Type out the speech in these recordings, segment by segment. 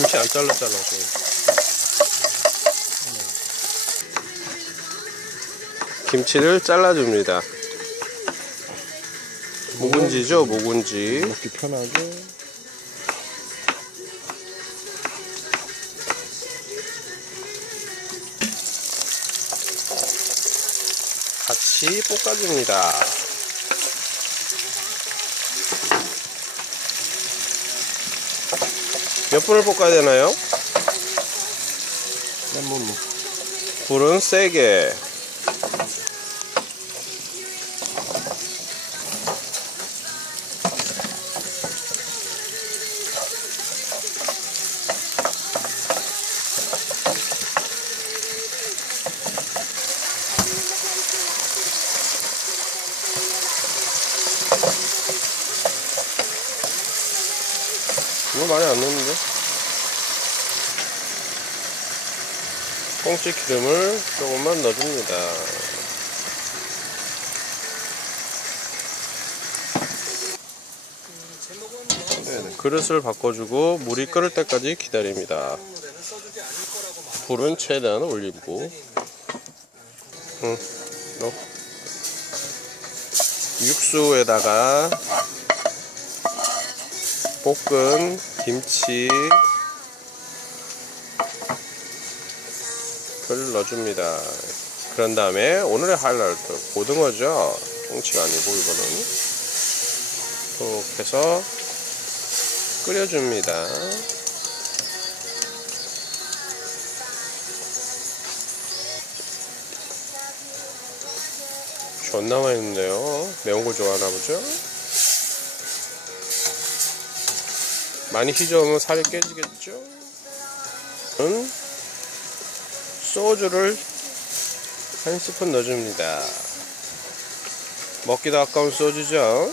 김치 안 잘랐잖아 지금. 김치를 잘라줍니다. 묵은지죠, 묵은지. 먹기 편하게 같이 볶아줍니다. 몇 분을 볶아야 되나요? 불은 세게. 이거 많이 안 넣는데? 꽁치 기름을 조금만 넣어줍니다. 네, 그릇을 바꿔주고 물이 끓을 때까지 기다립니다. 불은 최대한 올리고, 응. 육수에다가 볶은 김치 를 넣어줍니다. 그런 다음에 오늘의 하이라이트 고등어죠. 꽁치가 아니고 이거는 톡 해서 끓여줍니다. 존나 맛있는데요. 매운 거 좋아하나 보죠? 많이 휘저으면 살이 깨지겠죠? 은 소주를 한 스푼 넣어줍니다. 먹기도 아까운 소주죠?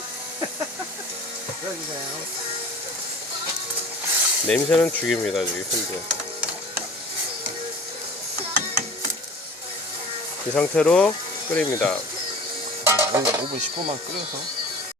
냄새는 죽입니다, 저기 흔들. 이 상태로 끓입니다. 5분 10분만 끓여서